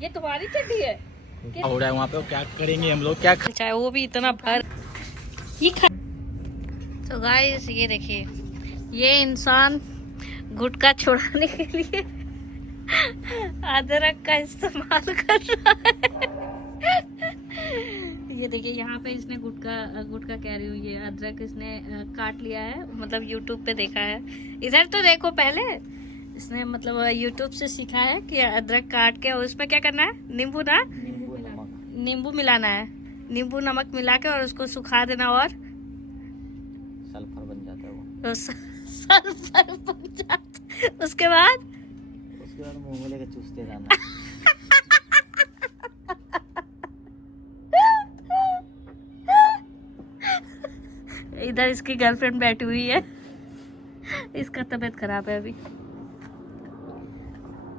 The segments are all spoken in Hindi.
ये तुम्हारी चड्डी है? हो रहा है वहाँ पे, क्या करेंगे हम लोग, क्या चाहे वो भी इतना भर ये तो गाइस ये देखिए, ये इंसान गुटखा छुड़ाने के लिए अदरक का इस्तेमाल कर रहा है। ये देखिए यहाँ पे इसने गुटखा कह रही हूँ, ये अदरक इसने काट लिया है, मतलब यूट्यूब पे देखा है। इधर तो देखो, पहले इसने मतलब यूट्यूब से सीखा है कि अदरक काट के और उसमें क्या करना है, नींबू मिलाना है, नींबू नमक मिला के और उसको सुखा देना और सल्फर बन जाता है वो। तो सल्फर बन जाता। उसके बाद मुंह में लेके चूसते जाना। इधर इसकी गर्लफ्रेंड बैठी हुई है, इसका तबीयत खराब है अभी।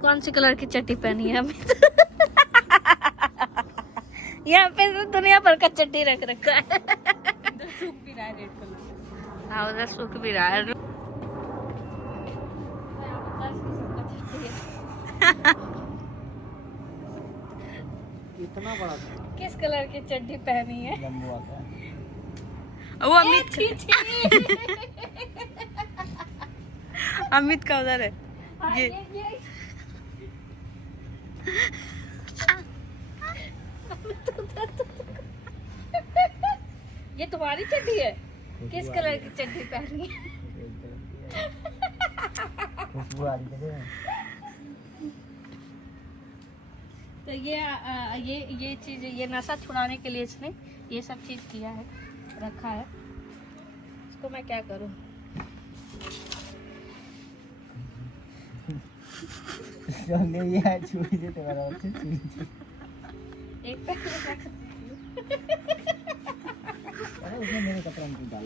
कौन सी कलर की चड्डी पहनी है अमित? यहाँ पे तो दुनिया भर का चड्डी रख रखा है। उधर सूख भी रहा है रेड कलर। हाँ उधर सूख भी रहा है। इतना बड़ा किस कलर की चड्डी पहनी है? लंबू आता है वो अमित। अमित का उधर है ये। ये तुम्हारी चड्डी है? किस कलर की चड्डी पहनी है? खुशबू आ रही है। तो ये चीज, ये नशा छुड़ाने के लिए इसने ये सब चीज किया है, रखा है। इसको मैं क्या करूं? ये छुरी दे तुम्हारा एक पे उसने मेरे कपड़े में डाल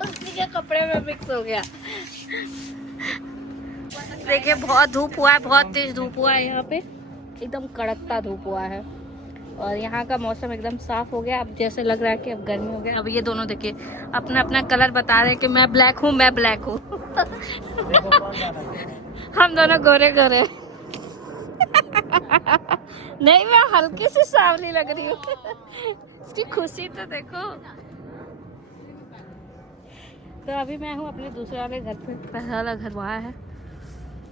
उसी के कपड़े में मिक्स हो गया। देखिए बहुत धूप हुआ है, बहुत तेज धूप हुआ है, यहाँ पे एकदम कड़कता धूप हुआ है और यहाँ का मौसम एकदम साफ हो गया। अब जैसे लग रहा है कि अब गर्मी हो गया। अब ये दोनों देखिए अपना अपना कलर बता रहे हैं कि मैं ब्लैक हूँ, मैं ब्लैक हूँ। हम दोनों गोरे गोरे। नहीं मैं हल्की सी सांवली लग रही हूँ। इसकी खुशी तो देखो। तो अभी मैं हूँ अपने दूसरे वाले घर पे, पहला वाला घर वहाँ है।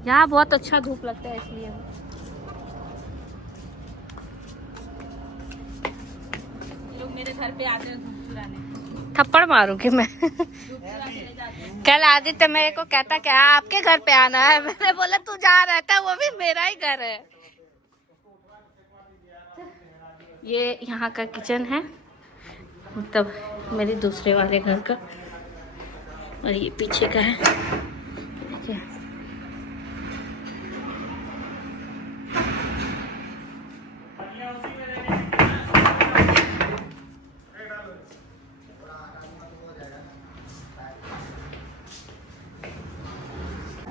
यहाँ बहुत अच्छा धूप लगता है इसलिए लोग मेरे घर पे आते हैं धूप चुराने। थप्पड़ मारूंगी मैं। कल आदित्य मेरे को कहता क्या आपके घर पे आना है, मैंने बोला तू जा रहता है, वो भी मेरा ही घर है। ये यहाँ का किचन है, मतलब मेरे दूसरे वाले घर का, और ये पीछे का है। देखिए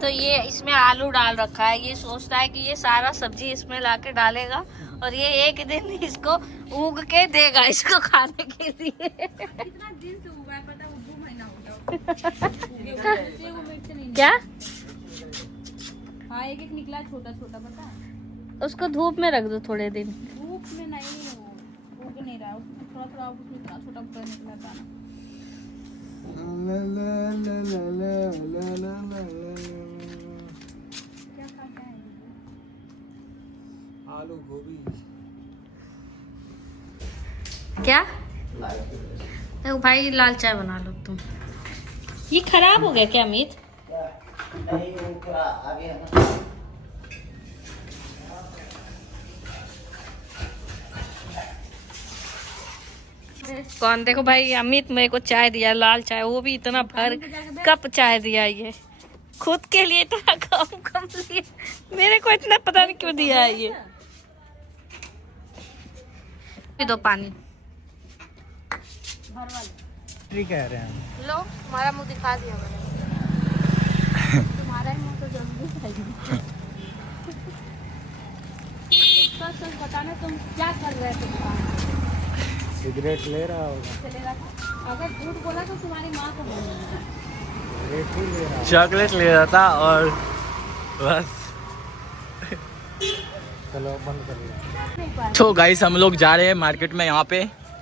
तो ये इसमें आलू डाल रखा है। ये सोचता है कि ये सारा सब्जी इसमें लाके डालेगा और ये एक दिन इसको उग के देगा इसको खाने के लिए। कितना दिन से उगा है पता है? वो 2 महीना हो गया। क्या? हाँ एक निकला छोटा छोटा, पता है? उसको धूप में रख दो थोड़े दिन। धूप में नहीं, उग नहीं रहा, थोड़ा थोड़ा छोटा छोटा निकला था। आलू गोभी क्या? देखो भाई लाल चाय बना लो तुम। ये खराब हो गया क्या अमित? नहीं वो पूरा आगे है ना। कौन? देखो भाई अमित मेरे को चाय दिया, लाल चाय, वो भी इतना भर कप चाय दिया। ये खुद के लिए इतना कम लिए, मेरे को इतना पता नहीं क्यों दिया है ये। दो पानी ठीक कह रहे हैं। लो तुम्हारा मुंह दिखा दिया मैंने। तुम्हारा ही मुंह तो जल्दी है। सच बताना तुम क्या कर रहे थे? सिगरेट ले रहा होगा। अगर झूठ बोला तो तुम्हारी माँ को बोलूंगा। चॉकलेट ले रहा था और बस चलो बंद कर लो। तो गाइस हम लोग जा रहे हैं मार्केट में, यहाँ पे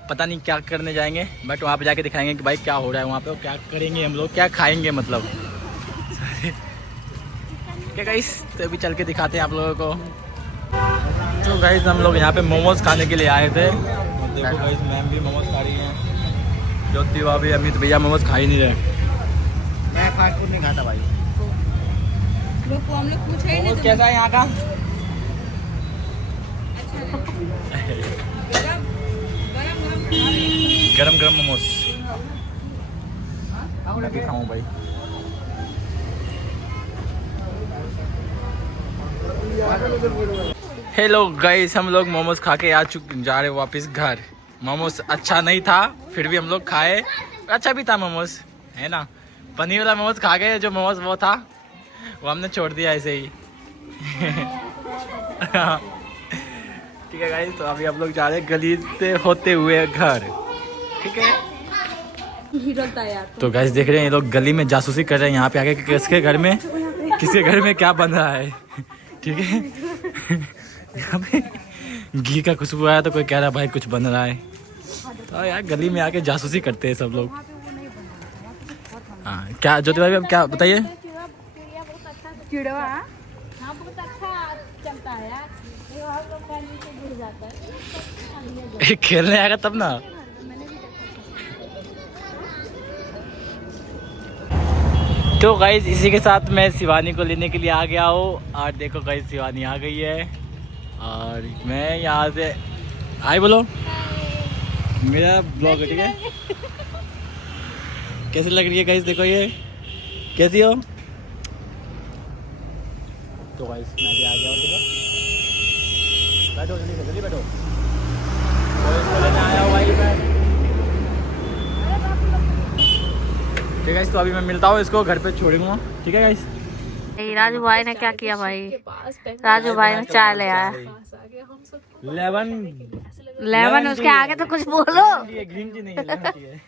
पता नहीं क्या करने जाएंगे, बट वहाँ पे जाके दिखाएंगे कि भाई क्या हो रहा है वहाँ पे और क्या करेंगे हम लोग, क्या खाएंगे मतलब। क्या गाइस, तो अभी चल के दिखाते हैं आप लोगों को। तो गाइस हम लोग यहाँ पे मोमोज खाने के लिए आए थे। देखो गाइस, मैम भी मोमोज खा रही हैं, ज्योति भाभी, अमित भैया मोमोज खा ही नहीं रहे। मैं फास्ट फूड नहीं खाता भाई। हम लोग पूछे ही मोमोज कैसा है यहाँ का? गरम गरम मोमोज मैं भी खाऊं भाई। हेलो गाइस, हम लोग मोमोज खा के जा रहे वापस घर। मोमोज अच्छा नहीं था, फिर भी हम लोग खाए, अच्छा भी था मोमोज, है ना। पनीर वाला मोमोज खा गए, जो मोमोज वो था वो हमने छोड़ दिया ऐसे ही। ठीक है गाइस, तो अभी हम लोग जा रहे हैं गली से होते हुए घर, ठीक है। तो गाइस देख रहे हैं ये लोग गली में जासूसी कर रहे हैं यहाँ पे आके कि किसके घर में क्या बन रहा है, ठीक है। यहाँ पे घी का खुशबू आया तो कोई कह रहा है भाई कुछ बन रहा है। तो यार गली में आके जासूसी करते हैं सब लोग। हाँ, क्या ज्योति भाई अब क्या बताइए। चिड़वा बहुत अच्छा चलता है यार, गिर जाता है। खेलने आएगा तब ना। तो गाइस इसी के साथ मैं शिवानी को लेने के लिए आ गया हूँ, और देखो गाइस शिवानी आ गई है, और मैं यहाँ से हाय बोलो, मेरा ब्लॉग है, ठीक है। कैसी लग रही है गाइस, देखो ये कैसी हो। तो गाइस मैं भी आ गया हूँ, ठीक है। बैठो जल्दी बैठो। तो इसको लेने आया हूँ भाई मैं, ठीक है गाइस। तो अभी मैं मिलता हूँ इसको, घर पे छोड़ूंगा, ठीक है गाइस। राजू भाई ने क्या किया भाई, राजू भाई ने चाय ले आया 11 11, उसके आगे तो कुछ बोलो। ग्रीन टी नहीं है, लेमन टी है।